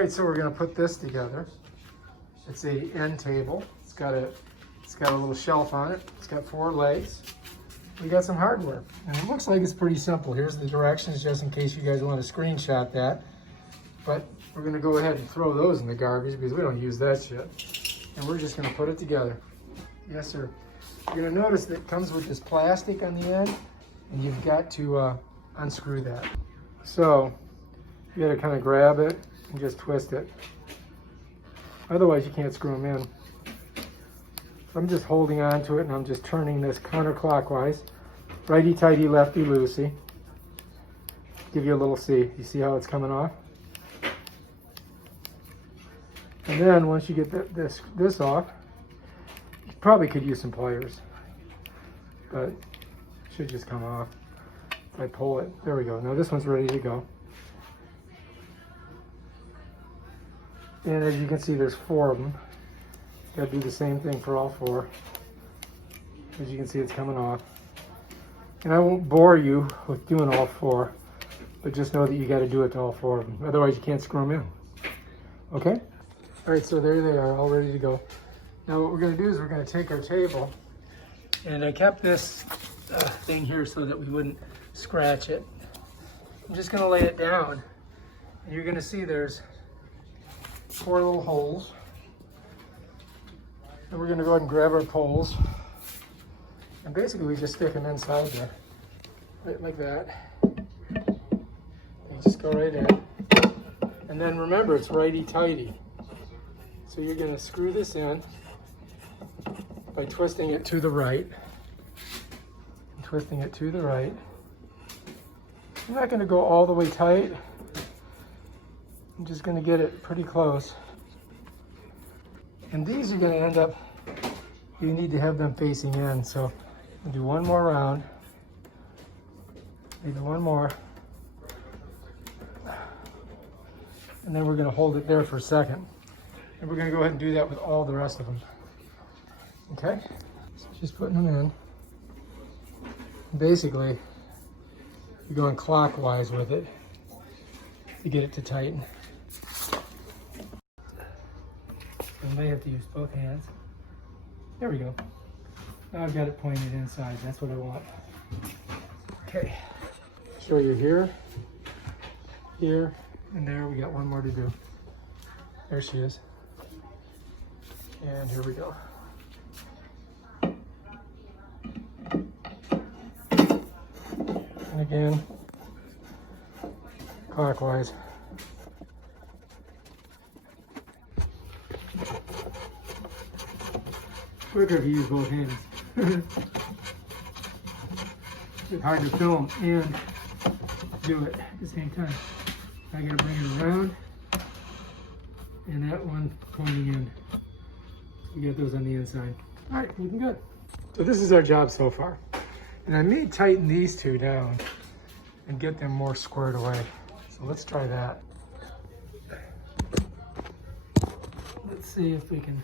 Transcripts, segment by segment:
right, so we're going to put this together. It's a end table. It's got a little shelf on it. It's got 4 legs. We got some hardware, and it looks like it's pretty simple. Here's the directions, just in case you guys want to screenshot that. But we're going to go ahead and throw those in the garbage because we don't use that shit. And we're just going to put it together. Yes, sir. You're going to notice that it comes with this plastic on the end, and you've got to unscrew that. So you got to kind of grab it and just twist it. Otherwise, you can't screw them in. So I'm just holding on to it, and I'm just turning this counterclockwise. Righty-tighty, lefty-loosey. Give you a little see. You see how it's coming off? And then once you get this off, you probably could use some pliers, but it should just come off. If I pull it, there we go. Now this one's ready to go. And as you can see, there's 4 of them. Gotta do the same thing for all 4. As you can see, it's coming off. And I won't bore you with doing all 4, but just know that you gotta do it to all 4 of them. Otherwise, you can't screw them in. Okay? All right, so there they are, all ready to go. Now what we're gonna do is we're gonna take our table, and I kept this thing here so that we wouldn't scratch it. I'm just gonna lay it down, and you're gonna see there's 4 little holes. And we're gonna go ahead and grab our poles, and basically we just stick them inside there, right like that. You just go right in. And then remember, it's righty-tighty. So you're gonna screw this in by twisting it to the right. And twisting it to the right. I'm not gonna go all the way tight. I'm just gonna get it pretty close. And these are gonna end up, you need to have them facing in. So I'll do one more round. Maybe one more. And then we're gonna hold it there for a second. And we're gonna go ahead and do that with all the rest of them. Okay? So just putting them in. Basically, you're going clockwise with it to get it to tighten. I may have to use both hands. There we go. Now I've got it pointed inside. That's what I want. Okay. Show you here, here, and there. We got one more to do. There she is. And here we go. And again, clockwise. Quicker if you use both hands. It's hard to film and do it at the same time. I gotta bring it around, and that one pointing in. You get those on the inside. All right, looking good. So this is our job so far. And I may tighten these 2 down and get them more squared away. So let's try that. Let's see if we can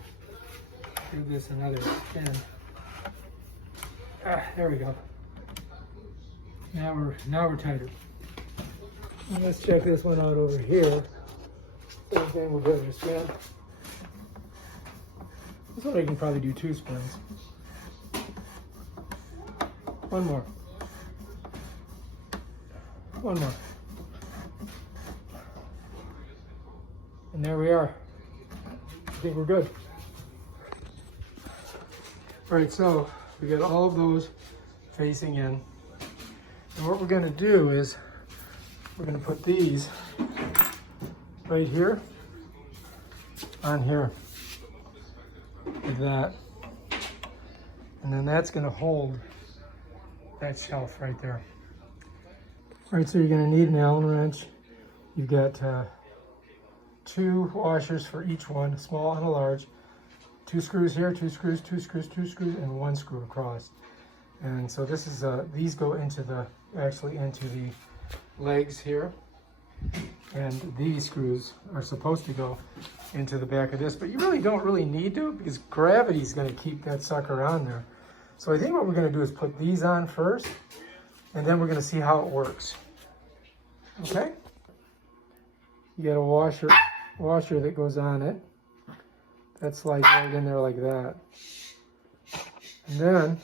do this another spin. There we go. Now we're tighter. And let's check this one out over here. Same thing, we'll give it a spin. This one I can probably do 2 spins. One more. One more. And there we are. I think we're good. All right, so we got all of those facing in. And what we're gonna do is we're gonna put these right here on here, like that. And then that's gonna hold that shelf right there. All right, so you're gonna need an Allen wrench. You've got 2 washers for each one, a small and a large. 2 screws here, 2 screws, 2 screws, 2 screws, and 1 screw across. And so this is, these go into the legs here. And these screws are supposed to go into the back of this, but you really don't need to, because gravity is gonna keep that sucker on there. So I think what we're gonna do is put these on first, and then we're gonna see how it works. Okay? You got a washer washer that goes on it. That slides right in there like that. And then,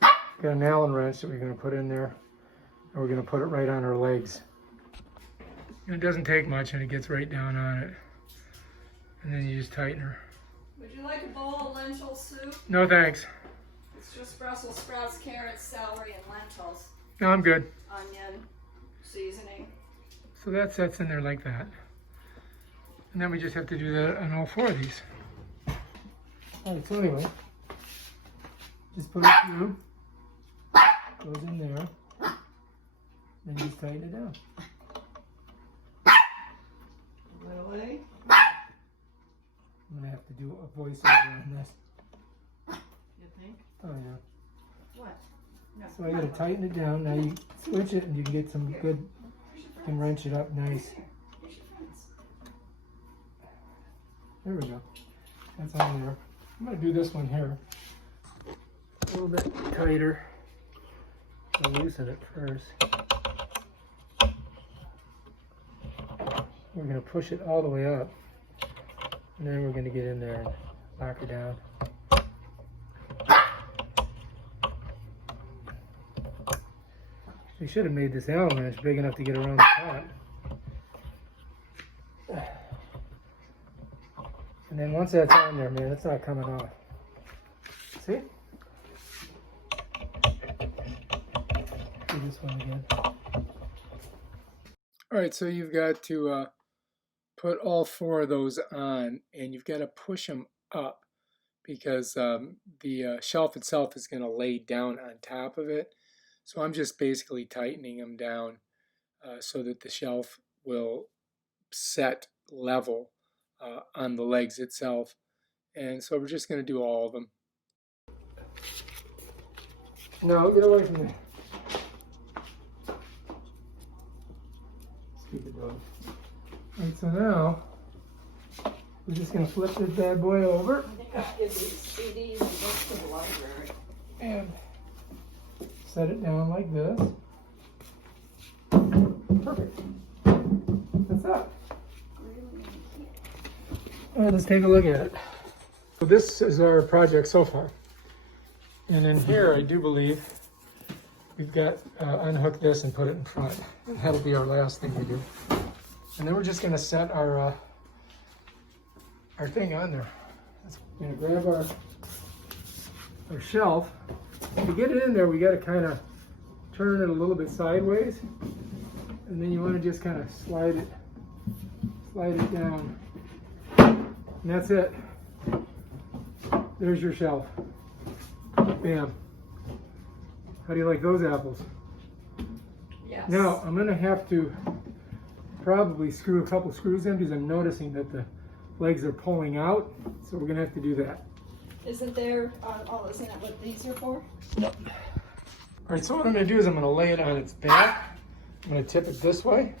got an Allen wrench that we're going to put in there. And we're going to put it right on her legs. And it doesn't take much, and it gets right down on it. And then you just tighten her. Would you like a bowl of lentil soup? No, thanks. It's just Brussels sprouts, carrots, celery, and lentils. No, I'm good. Onion, seasoning. So that sets in there like that. And then we just have to do that on all 4 of these. Alright, so anyway, just put it through, goes in there, then you just tighten it down. Really? I'm going to have to do a voiceover on this. You think? Oh yeah. What? No. So I got to tighten it down. Now you switch it and you can get some good, you can wrench it up nice. There we go. That's on there. I'm going to do this one here. A little bit tighter. I'll loosen it first. We're going to push it all the way up. And then we're going to get in there and lock her down. We should have made this Allen wrench big enough to get around the top. And then once that's on there, man, it's not coming off. See? Do this one again. All right, so you've got to put all 4 of those on, and you've got to push them up because the shelf itself is going to lay down on top of it. So I'm just basically tightening them down so that the shelf will set level on the legs itself. And so we're just going to do all of them. No, get away from me. Stupid dog. Alright, so now we're just going to flip this bad boy over. I think I'll give these CDs and books to the library. And set it down like this. Perfect. That's that. All right, let's take a look at it. So this is our project so far. And in here, I do believe we've got unhook this and put it in front. That'll be our last thing we do. And then we're just going to set our thing on there. We're going to grab our shelf. To get it in there, we got to kind of turn it a little bit sideways. And then you want to just kind of slide it down. And that's it. There's your shelf. Bam. How do you like those apples? Yes. Now, I'm going to have to probably screw a couple screws in because I'm noticing that the legs are pulling out. So we're going to have to do that. Isn't there, isn't that what these are for? Yep. All right, so what I'm going to do is I'm going to lay it on its back. I'm going to tip it this way.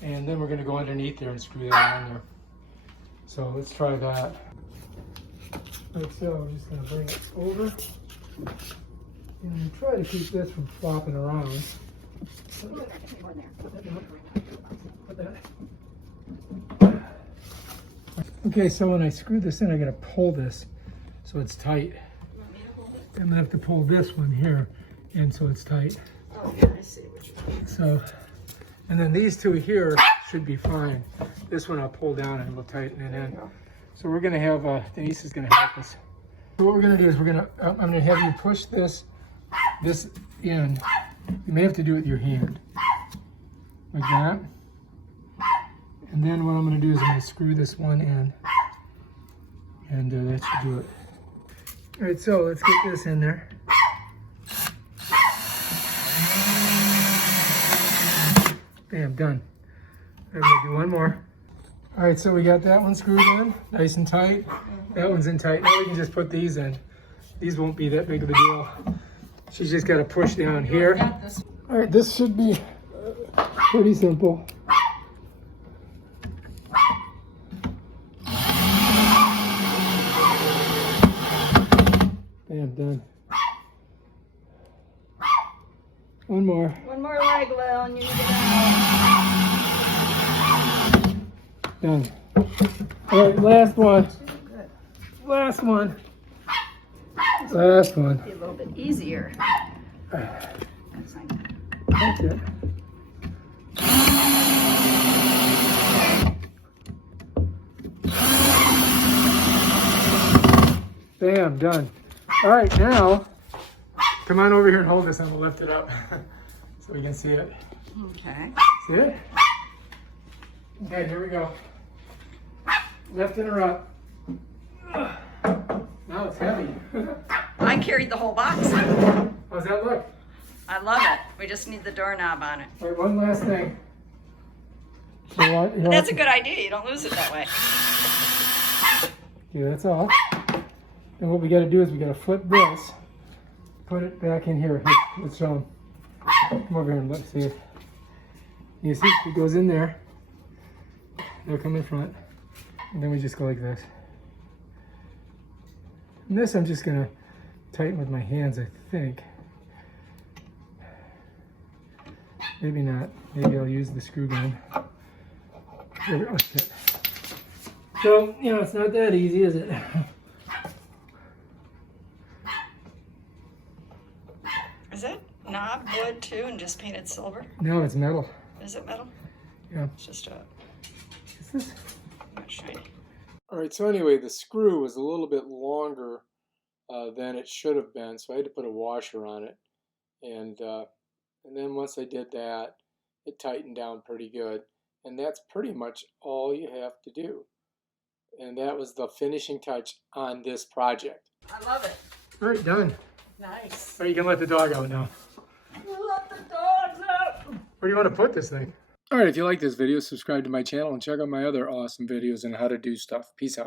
And then we're going to go underneath there and screw that on there. So let's try that. Like so, I'm just going to bring it over. And try to keep this from flopping around. Put that. Okay, so when I screw this in, I'm going to pull this so it's tight. I'm going to have to pull this one here in so it's tight. Oh, yeah, I see what you're doing. So, and then these 2 here should be fine. This one I'll pull down and we'll tighten it in. So we're going to have, Denise is going to help us. So what we're going to do is I'm going to have you push this in. You may have to do it with your hand. Like that. And then what I'm going to do is I'm going to screw this one in. And that should do it. All right, so let's get this in there. Bam, done. I'm going to do one more. All right, so we got that one screwed in, nice and tight. That one's in tight. Now we can just put these in. These won't be that big of a deal. She's just got to push down here. All right, this should be pretty simple. Bam, done. One more. One more leg, Lil, and you need to go. Done. All right, last one. Last one. Last one. Be a little bit easier. That's it. Bam, done. All right, now, come on over here and hold this and we'll lift it up so we can see it. Okay. See it? Okay, here we go. Lifting her up. Now it's heavy. I carried the whole box. How's that look? I love it. We just need the doorknob on it. All right, one last thing. You That's a good idea. You don't lose it that way. Yeah, that's all. And what we got to do is we got to flip this, put it back in here. Let's show them. Come over here and look, see it. You see, it goes in there. They'll come in front, and then we just go like this. And this I'm just gonna tighten with my hands, I think. Maybe not. Maybe I'll use the screw gun. There we go. Okay. So, you know, it's not that easy, is it? Is it knob wood too and just painted silver? No, it's metal. Is it metal? Yeah. It's just a Is this? not shiny. All right, so anyway, the screw was a little bit longer than it should have been, so I had to put a washer on it. And then once I did that, it tightened down pretty good. And that's pretty much all you have to do. And that was the finishing touch on this project. I love it. All right, done. Nice. So you can let the dog out now. Let the dogs out. Where do you want to put this thing? All right, if you like this video, subscribe to my channel and check out my other awesome videos on how to do stuff. Peace out.